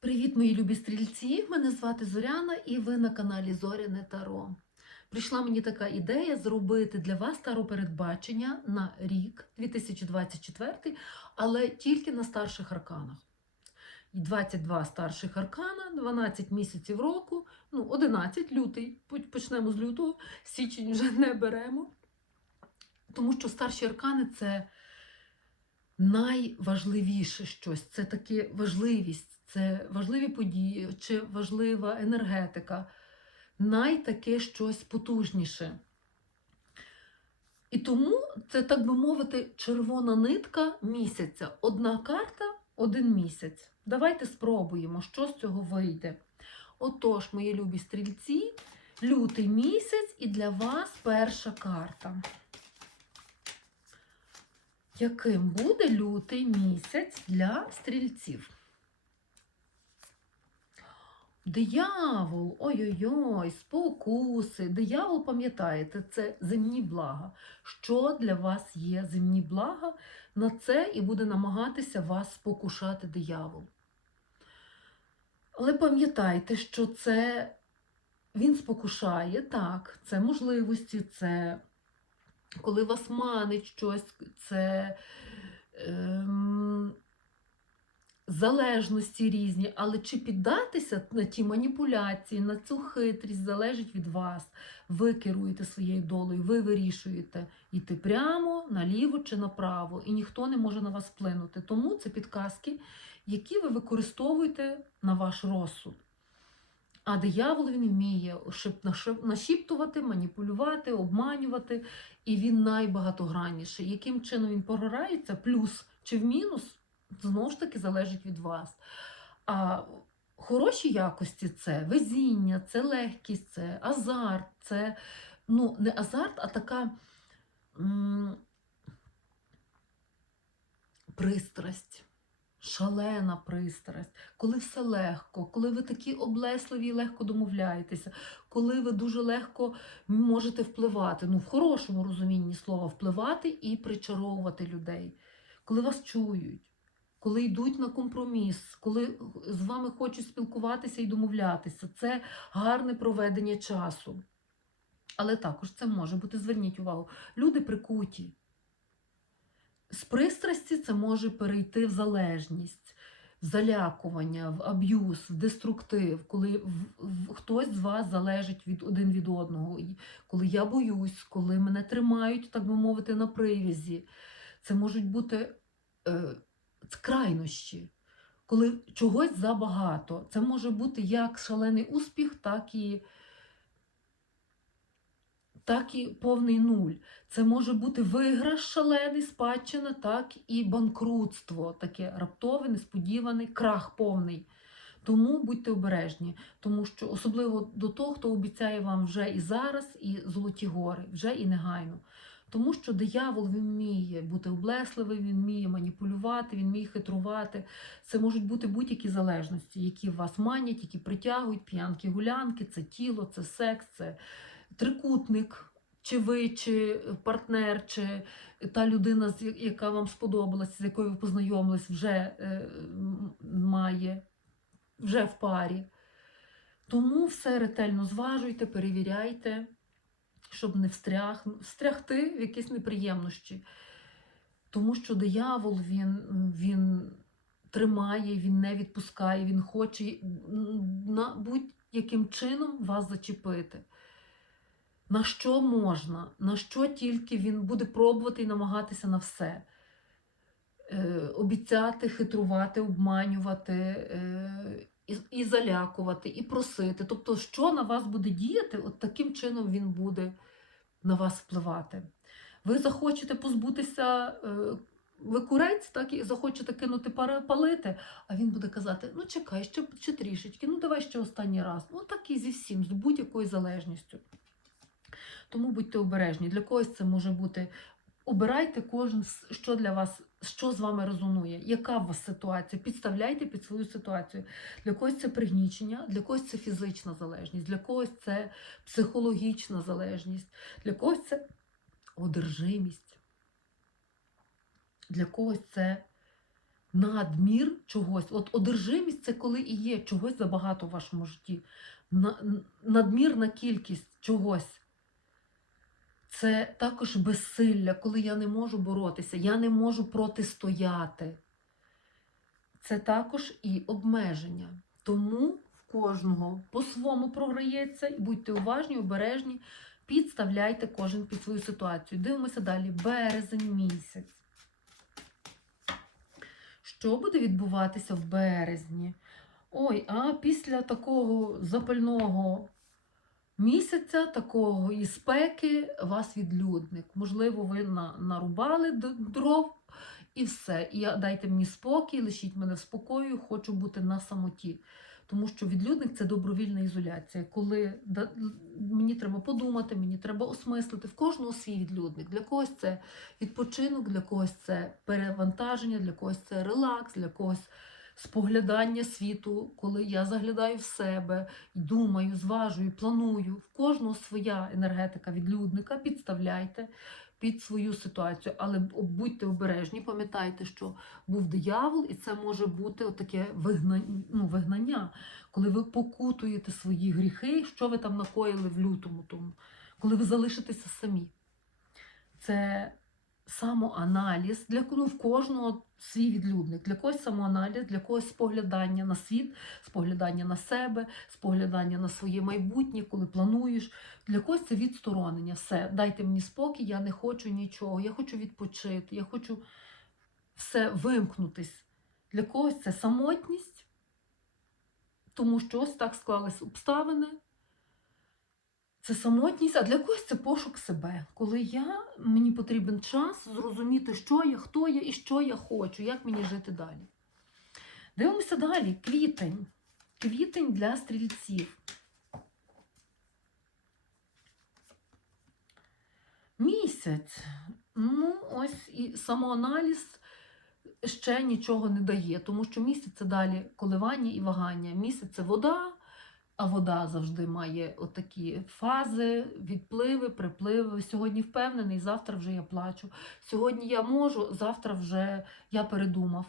Привіт, мої любі стрільці! Мене звати Зоряна і ви на каналі Зоряне Таро. Прийшла мені така ідея зробити для вас таропередбачення на рік 2024, але тільки на старших арканах. 22 старших аркана, 12 місяців року, ну 11 лютий. Почнемо з лютого, січень вже не беремо. Тому що старші аркани це найважливіше щось, це таке важливість це важливі події чи важлива енергетика, найтаке щось потужніше. І тому це, так би мовити, червона нитка місяця. Одна карта, один місяць. Давайте спробуємо, що з цього вийде. Отож, мої любі стрільці, лютий місяць, і для вас перша карта. Яким буде лютий місяць для стрільців? Диявол, ой-ой-ой, спокуси. Диявол, пам'ятаєте, це земні блага. Що для вас є земні блага? На це і буде намагатися вас спокушати диявол. Але пам'ятайте, що це він спокушає, так, це можливості, це коли вас манить щось, це. Ем залежності різні, але чи піддатися на ті маніпуляції, на цю хитрість залежить від вас. Ви керуєте своєю долею, ви вирішуєте йти прямо, наліво чи направо, і ніхто не може на вас вплинути. Тому це підказки, які ви використовуєте на ваш розсуд. А диявол він вміє нашіптувати, маніпулювати, обманювати, і він найбагатогранніший. Яким чином він програється, плюс чи в мінус, знову ж таки залежить від вас. А хороші якості це везіння, це легкість, це азарт, це ну, не азарт, а така м пристрасть. Шалена пристрасть, коли все легко, коли ви такі облесливі і легко домовляєтеся, коли ви дуже легко можете впливати, ну в хорошому розумінні слова, впливати і причаровувати людей, коли вас чують коли йдуть на компроміс, коли з вами хочуть спілкуватися і домовлятися. Це гарне проведення часу. Але також це може бути, зверніть увагу, люди прикуті. З пристрасті це може перейти в залежність, в залякування, в аб'юз, в деструктив, коли в, в, хтось з вас залежить від один від одного. Коли я боюсь, коли мене тримають, так би мовити, на привязі. Це можуть бути е, крайнощі, коли чогось забагато. Це може бути як шалений успіх, так і так і повний нуль. Це може бути виграш шалений, спадщина, так і банкрутство, таке раптове, несподіваний, крах повний. Тому будьте обережні, тому що особливо до того, хто обіцяє вам вже і зараз, і золоті гори, вже і негайно. Тому що диявол він вміє бути облесливий, він вміє маніпулювати, він вміє хитрувати. Це можуть бути будь-які залежності, які вас манять, які притягують, п'янки, гулянки, це тіло, це секс, це трикутник, чи ви, чи партнер, чи та людина, яка вам сподобалася, з якою ви познайомились, вже е, має, вже в парі. Тому все ретельно зважуйте, перевіряйте щоб не встряг, встрягти в якісь неприємності. Тому що диявол він, він тримає, він не відпускає, він хоче на будь-яким чином вас зачепити. На що можна, на що тільки він буде пробувати і намагатися на все. Е, Обіцяти, хитрувати, обманювати, е, і залякувати, і просити. Тобто, що на вас буде діяти, от таким чином він буде на вас впливати. Ви захочете позбутися, е, ви курець, так і захочете кинути палити, а він буде казати: ну чекай, ще, ще трішечки, ну давай ще останній раз. Ну так і зі всім, з будь-якою залежністю. Тому будьте обережні. Для когось це може бути. Обирайте кожен, що для вас що з вами резонує, яка у вас ситуація? Підставляйте під свою ситуацію. Для когось це пригнічення, для когось це фізична залежність, для когось це психологічна залежність, для когось це одержимість, для когось це надмір чогось. От одержимість це коли і є чогось забагато в вашому житті. Надмірна кількість чогось. Це також безсилля, коли я не можу боротися, я не можу протистояти. Це також і обмеження. Тому в кожного по-своєму програється, і будьте уважні, обережні, підставляйте кожен під свою ситуацію. Дивимося далі. Березень місяць. Що буде відбуватися в березні? Ой, а після такого запального місяця, такого і спеки, вас відлюдник. Можливо, ви на, нарубали дров і все. І дайте мені спокій, лишіть мене в спокою, хочу бути на самоті. Тому що відлюдник це добровільна ізоляція. Коли да, мені треба подумати, мені треба осмислити. В кожного свій відлюдник. Для когось це відпочинок, для когось це перевантаження, для когось це релакс, для когось споглядання світу, коли я заглядаю в себе, думаю, зважую, планую. В кожного своя енергетика відлюдника, підставляйте під свою ситуацію. Але будьте обережні, пам'ятайте, що був диявол, і це може бути таке вигнання, ну, вигнання, коли ви покутуєте свої гріхи, що ви там накоїли в лютому, тому, коли ви залишитеся самі. Це самоаналіз для ну, в кожного свій відлюдник. Для когось самоаналіз, для когось споглядання на світ, споглядання на себе, споглядання на своє майбутнє, коли плануєш. Для когось це відсторонення. Все, дайте мені спокій, я не хочу нічого, я хочу відпочити, я хочу все вимкнутись. Для когось це самотність, тому що ось так склались обставини. Це самотність, а для когось це пошук себе. Коли я, мені потрібен час зрозуміти, що я, хто я і що я хочу, як мені жити далі. Дивимося далі. Квітень. Квітень для стрільців. Місяць. Ну, ось і самоаналіз ще нічого не дає, тому що місяць це далі коливання і вагання. Місяць це вода, а вода завжди має отакі фази, відпливи, припливи. Сьогодні впевнений, завтра вже я плачу. Сьогодні я можу, завтра вже я передумав.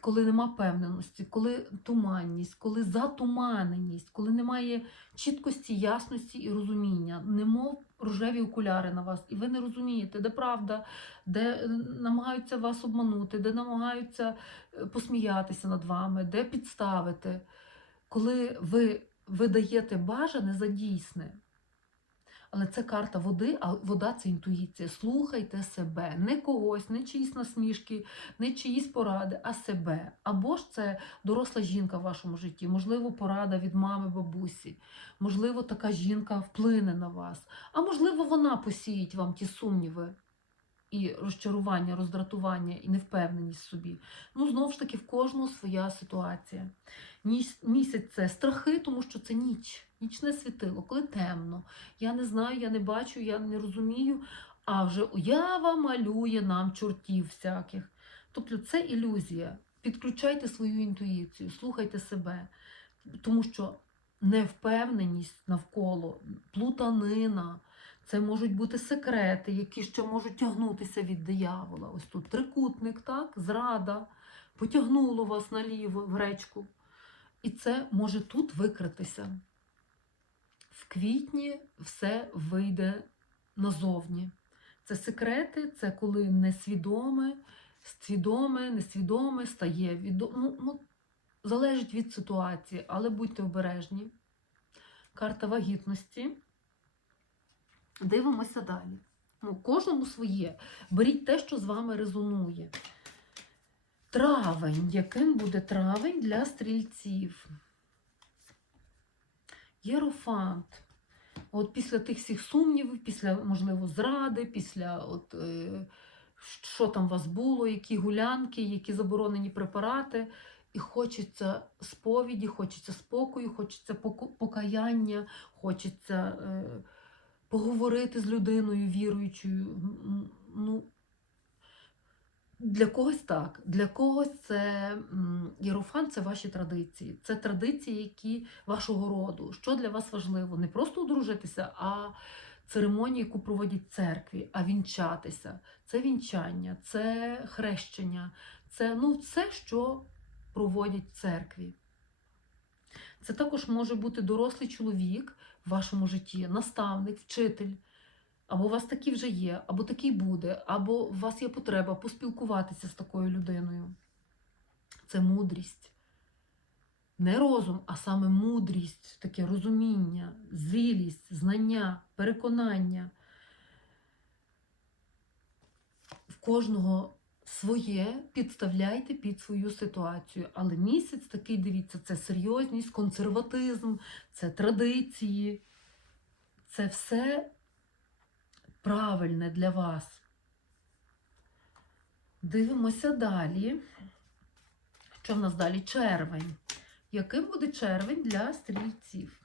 Коли нема впевненості, коли туманність, коли затуманеність, коли немає чіткості, ясності і розуміння, немов рожеві окуляри на вас, і ви не розумієте, де правда, де е, намагаються вас обманути, де намагаються е, посміятися над вами, де підставити коли ви видаєте бажане за дійсне. Але це карта води, а вода це інтуїція. Слухайте себе, не когось, не чиїсь насмішки, не чиїсь поради, а себе. Або ж це доросла жінка в вашому житті, можливо, порада від мами, бабусі, можливо, така жінка вплине на вас, а можливо, вона посіять вам ті сумніви і розчарування, роздратування і невпевненість в собі. Ну, знову ж таки, в кожного своя ситуація. Місяць це страхи, тому що це ніч, нічне світило, коли темно. Я не знаю, я не бачу, я не розумію. А вже уява малює нам чортів всяких. Тобто це ілюзія. Підключайте свою інтуїцію, слухайте себе, тому що невпевненість навколо, плутанина, це можуть бути секрети, які ще можуть тягнутися від диявола. Ось тут трикутник, так, зрада, потягнуло вас наліво в гречку. І це може тут викритися. В квітні все вийде назовні. Це секрети, це коли несвідоме, свідоме, несвідоме стає відомо. Ну, ну, залежить від ситуації, але будьте обережні. Карта вагітності. Дивимося далі. Ну, кожному своє. Беріть те, що з вами резонує. Травень. Яким буде травень для стрільців? Єрофант. От після тих всіх сумнівів, після, можливо, зради, після от, е, що там у вас було, які гулянки, які заборонені препарати. І хочеться сповіді, хочеться спокою, хочеться покаяння, хочеться е, поговорити з людиною віруючою. Ну, для когось так, для когось це єрофан це ваші традиції. Це традиції, які вашого роду. Що для вас важливо? Не просто одружитися, а церемонію, яку проводять церкві, а вінчатися. Це вінчання, це хрещення, це ну, все, що проводять церкві. Це також може бути дорослий чоловік в вашому житті, наставник, вчитель. Або у вас такий вже є, або такий буде, або у вас є потреба поспілкуватися з такою людиною. Це мудрість. Не розум, а саме мудрість, таке розуміння, зрілість, знання, переконання. В кожного своє підставляйте під свою ситуацію. Але місяць такий, дивіться, це серйозність, консерватизм, це традиції. Це все правильне для вас. Дивимося далі. Що в нас далі? Червень. Яким буде червень для стрільців?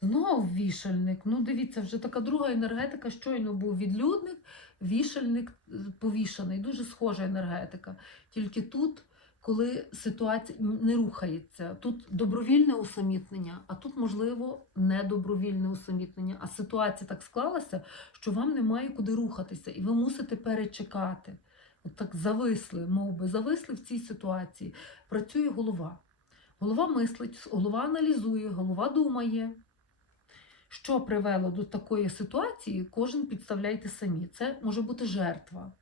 Знову вішальник. Ну, дивіться, вже така друга енергетика. Щойно був відлюдник, вішальник е, повішаний. Дуже схожа енергетика. Тільки тут, коли ситуація не рухається, тут добровільне усамітнення, а тут, можливо, недобровільне усамітнення. А ситуація так склалася, що вам немає куди рухатися, і ви мусите перечекати. От так зависли, мов би, зависли в цій ситуації. Працює голова. Голова мислить, голова аналізує, голова думає. Що привело до такої ситуації, кожен підставляйте самі. Це може бути жертва.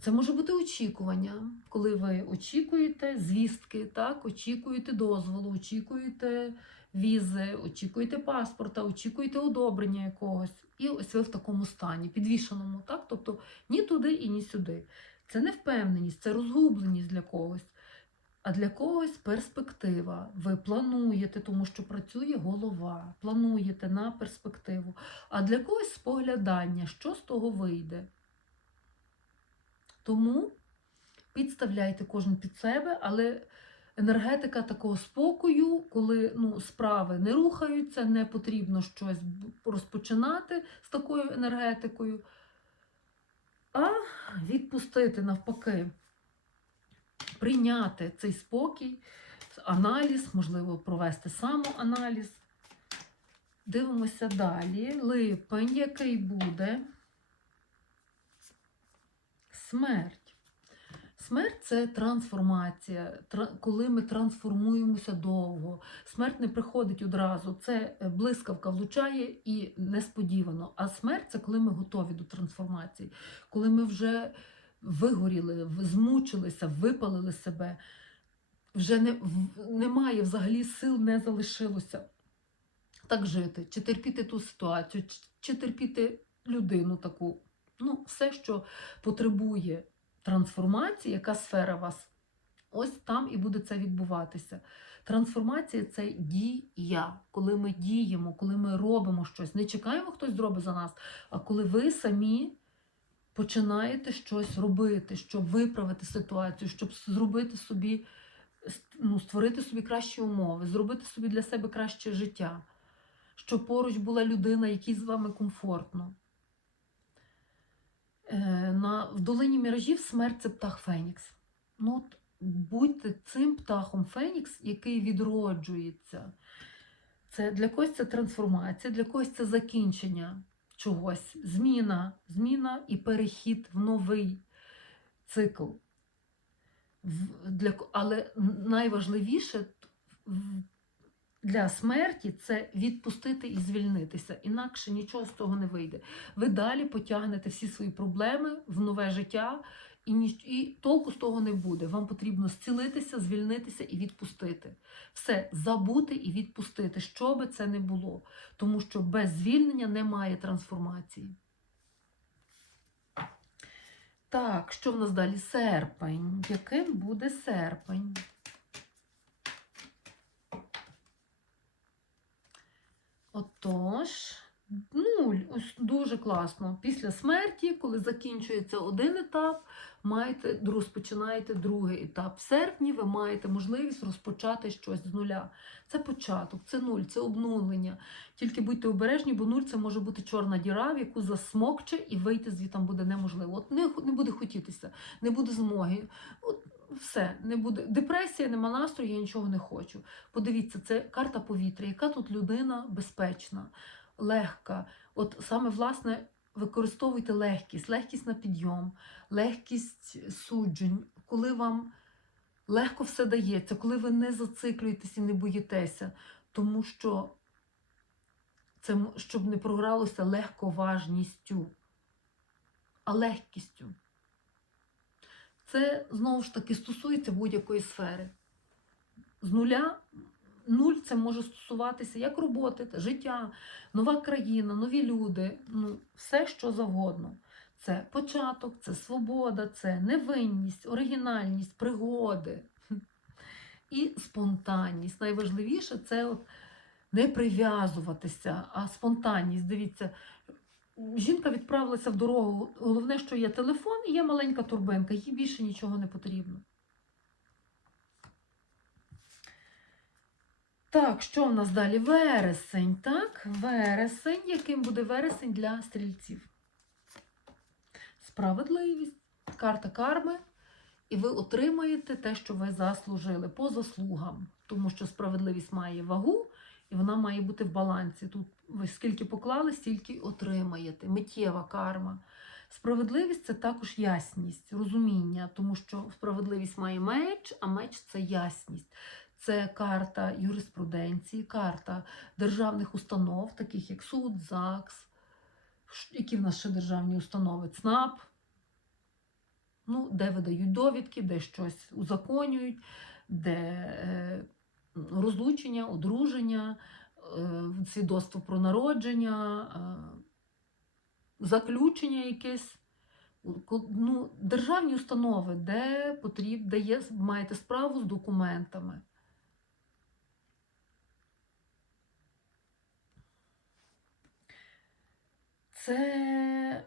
Це може бути очікування, коли ви очікуєте звістки, так, очікуєте дозволу, очікуєте візи, очікуєте паспорта, очікуєте одобрення якогось. І ось ви в такому стані, підвішеному, так? Тобто ні туди і ні сюди. Це не впевненість, це розгубленість для когось. А для когось перспектива. Ви плануєте, тому що працює голова, плануєте на перспективу. А для когось споглядання, що з того вийде. Тому підставляйте кожен під себе, але енергетика такого спокою, коли ну, справи не рухаються, не потрібно щось розпочинати з такою енергетикою, а відпустити навпаки прийняти цей спокій, аналіз, можливо, провести самоаналіз. Дивимося далі. Липень, який буде смерть. Смерть це трансформація, коли ми трансформуємося довго. Смерть не приходить одразу. Це е, блискавка влучає і несподівано. А смерть це коли ми готові до трансформації, коли ми вже вигоріли, змучилися, випалили себе, вже не, немає взагалі сил, не залишилося так жити, чи терпіти ту ситуацію, чи, чи терпіти людину таку. Ну, все, що потребує трансформації, яка сфера вас, ось там і буде це відбуватися. Трансформація це дія, коли ми діємо, коли ми робимо щось. Не чекаємо, хтось зробить за нас, а коли ви самі починаєте щось робити, щоб виправити ситуацію, щоб зробити собі, ну, створити собі кращі умови, зробити собі для себе краще життя, щоб поруч була людина, якій з вами комфортно. Е, на, В долині міражів смерть це птах Фенікс. Ну, от, Будьте цим птахом Фенікс, який відроджується. Це Для когось це трансформація, для когось це закінчення чогось, зміна, зміна і перехід в новий цикл. Для, Але найважливіше для смерті це відпустити і звільнитися. Інакше нічого з того не вийде. Ви далі потягнете всі свої проблеми в нове життя, і, ні, і толку з того не буде. Вам потрібно зцілитися, звільнитися і відпустити. Все, забути і відпустити, що би це не було. Тому що без звільнення немає трансформації. Так, що в нас далі? Серпень. Яким буде серпень? Отож, нуль. Ось дуже класно. Після смерті, коли закінчується один етап, маєте, розпочинаєте другий етап. В серпні ви маєте можливість розпочати щось з нуля. Це початок, це нуль, це обнулення. Тільки будьте обережні, бо нуль це може бути чорна діра, в яку засмокче і вийти звітом буде неможливо. От не, не буде хотітися, не буде змоги. От все, не буде депресія, нема настрою, я нічого не хочу. Подивіться, це карта повітря, яка тут людина безпечна, легка. От саме власне використовуйте легкість, легкість на підйом, легкість суджень, коли вам легко все дається, коли ви не зациклюєтесь і не боїтеся, тому що це щоб не програлося легковажністю, а легкістю. Це знову ж таки стосується будь-якої сфери. З нуля нуль це може стосуватися як роботи, життя, нова країна, нові люди, ну, все що завгодно. Це початок, це свобода, це невинність, оригінальність, пригоди і спонтанність. Найважливіше це от не прив'язуватися, а спонтанність. Дивіться, жінка відправилася в дорогу. Головне, що є телефон і є маленька турбинка, їй більше нічого не потрібно. Так, що в нас далі? Вересень, так? Вересень. Яким буде вересень для стрільців? Справедливість, карта карми, і ви отримаєте те, що ви заслужили по заслугам, тому що справедливість має вагу, і вона має бути в балансі. Тут ви скільки поклали, стільки отримаєте. Миттєва карма. Справедливість це також ясність, розуміння, тому що справедливість має меч, а меч це ясність. Це карта юриспруденції, карта державних установ, таких як суд, ЗАГС, які в нас ще державні установи, ЦНАП, ну, де видають довідки, де щось узаконюють, де е, розлучення, одруження, е, свідоцтво про народження, е, заключення якесь. Ну, державні установи, де потріб, де є, маєте справу з документами. Це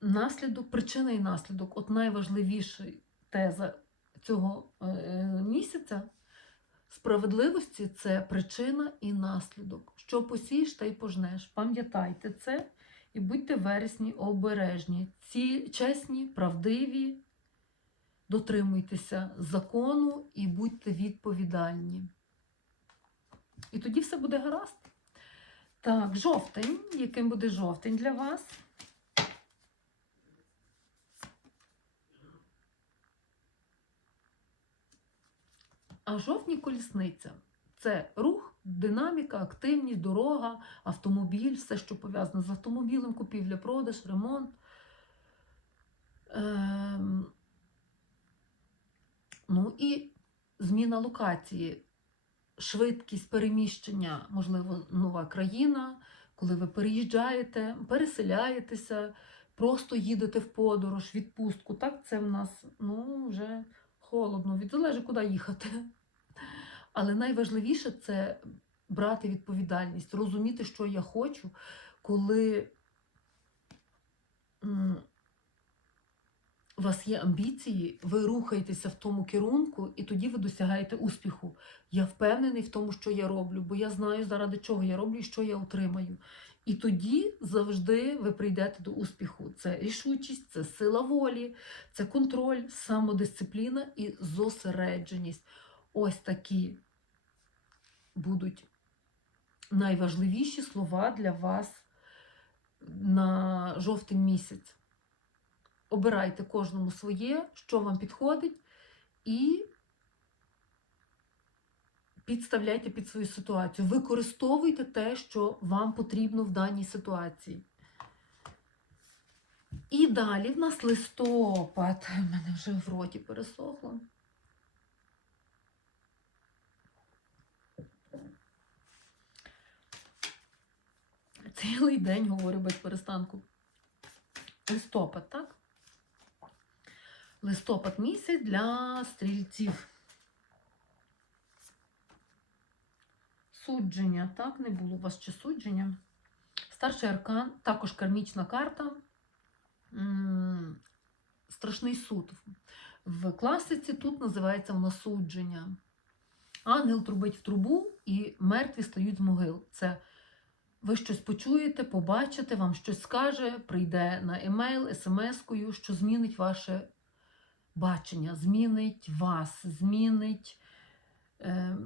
наслідок, причина і наслідок. От найважливіша теза цього е, місяця справедливості це причина і наслідок. Що посієш, та й пожнеш. Пам'ятайте це і будьте вересні обережні. Ці чесні, правдиві, дотримуйтеся закону і будьте відповідальні. І тоді все буде гаразд. Так, жовтень. Яким буде жовтень для вас? А жовтні колісниця це рух, динаміка, активність, дорога, автомобіль, все, що пов'язане з автомобілем, купівля, продаж, ремонт. Ем, ну і зміна локації, швидкість переміщення, можливо, нова країна, коли ви переїжджаєте, переселяєтеся, просто їдете в подорож, відпустку. Так, це в нас ну, вже холодно, від залежить, куди їхати. Але найважливіше це брати відповідальність, розуміти, що я хочу, коли у вас є амбіції, ви рухаєтеся в тому керунку, і тоді ви досягаєте успіху. Я впевнений в тому, що я роблю, бо я знаю, заради чого я роблю і що я отримаю. І тоді завжди ви прийдете до успіху. Це рішучість, це сила волі, це контроль, самодисципліна і зосередженість. Ось такі будуть найважливіші слова для вас на жовтень місяць. Обирайте кожному своє, що вам підходить, і підставляйте під свою ситуацію. Використовуйте те, що вам потрібно в даній ситуації. І далі в нас листопад. У мене вже в роті пересохло. Цілий день говорю без перестанку. Листопад, так? Листопад місяць для стрільців. Судження, так, не було у вас ще судження. Старший аркан, також кармічна карта. Страшний суд. В класиці тут називається воно судження. Ангел трубить в трубу і мертві стають з могил. Це ви щось почуєте, побачите, вам щось скаже, прийде на емейл, смс-кою, що змінить ваше бачення, змінить вас, змінить, е,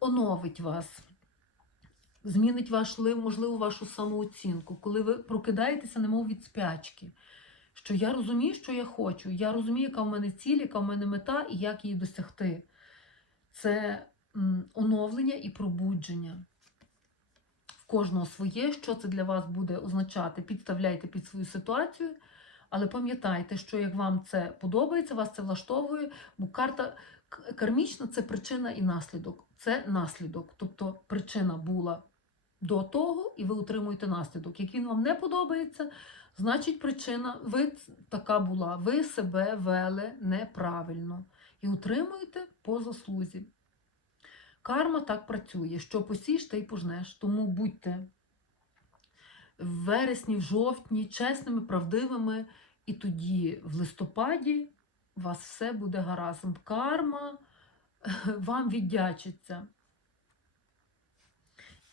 оновить вас. змінить ваш можливо, вашу самооцінку, коли ви прокидаєтеся, немов від спячки. Що я розумію, що я хочу, я розумію, яка в мене ціль, яка в мене мета і як її досягти. Це оновлення і пробудження. Кожного своє, що це для вас буде означати, підставляйте під свою ситуацію. Але пам'ятайте, що як вам це подобається, вас це влаштовує, бо карта кармічна це причина і наслідок. Це наслідок. Тобто причина була до того, і ви отримуєте наслідок. Як він вам не подобається, значить причина, ви така була, ви себе вели неправильно і отримуєте по заслузі. Карма так працює, що посієш, те й пожнеш. Тому будьте в вересні, в жовтні чесними, правдивими, і тоді в листопаді у вас все буде гаразд. Карма вам віддячиться.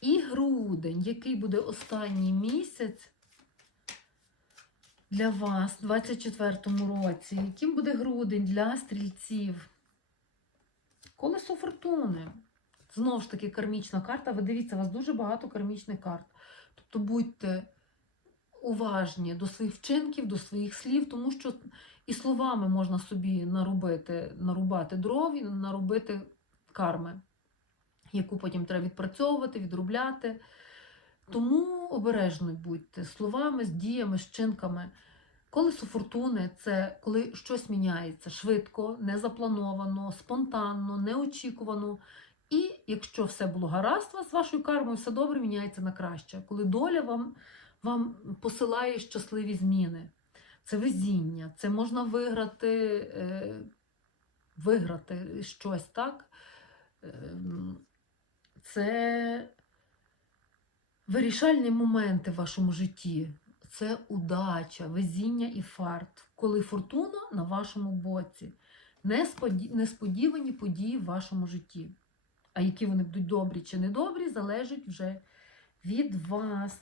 І грудень, який буде останній місяць для вас у 24-му році. Яким буде грудень для стрільців? Колесо фортуни. Знову ж таки, кармічна карта. Ви дивіться, у вас дуже багато кармічних карт. Тобто будьте уважні до своїх вчинків, до своїх слів, тому що і словами можна собі нарубити, нарубати дров, і наробити карми, яку потім треба відпрацьовувати, відробляти. Тому обережно будьте словами, з діями, з вчинками. Колесо фортуни це коли щось міняється швидко, незаплановано, спонтанно, неочікувано. І якщо все було гаразд з вашою кармою, все добре міняється на краще. Коли доля вам, вам посилає щасливі зміни. Це везіння, це можна виграти, е, виграти щось, так? Ем, Це вирішальні моменти в вашому житті. Це удача, везіння і фарт, коли фортуна на вашому боці. Несподівані події в вашому житті. А які вони будуть добрі чи недобрі, залежить вже від вас.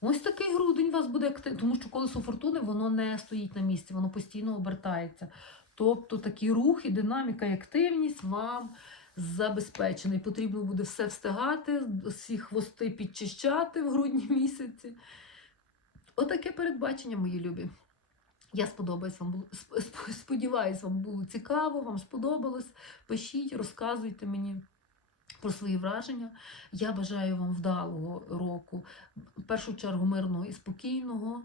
Ось такий грудень у вас буде активний, тому що колесо фортуни воно не стоїть на місці, воно постійно обертається. Тобто такий рух і динаміка і активність вам забезпечений. Потрібно буде все встигати, всі хвости підчищати в грудні місяці. Отаке передбачення, мої любі. Я сподобаюсь вам сподіваюсь, вам було цікаво, вам сподобалось. Пишіть, розказуйте мені про свої враження. Я бажаю вам вдалого року, в першу чергу мирного і спокійного,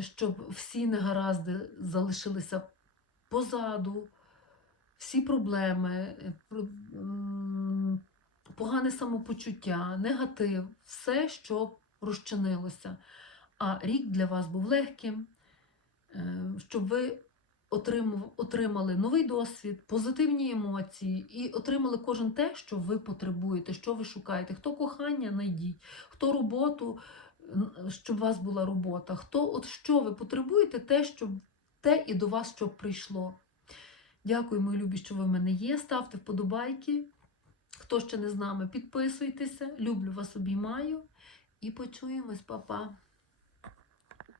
щоб всі негаразди залишилися позаду, всі проблеми, погане самопочуття, негатив, все, що розчинилося. А рік для вас був легким, е, щоб ви отримали новий досвід, позитивні емоції і отримали кожен те, що ви потребуєте, що ви шукаєте. Хто кохання знайдіть, хто роботу, щоб у вас була робота, хто от що ви потребуєте, те, щоб те і до вас щоб прийшло. Дякую, мої любі, що ви в мене є. Ставте вподобайки. Хто ще не з нами, підписуйтеся. Люблю вас, обіймаю. І почуємось, Па-па.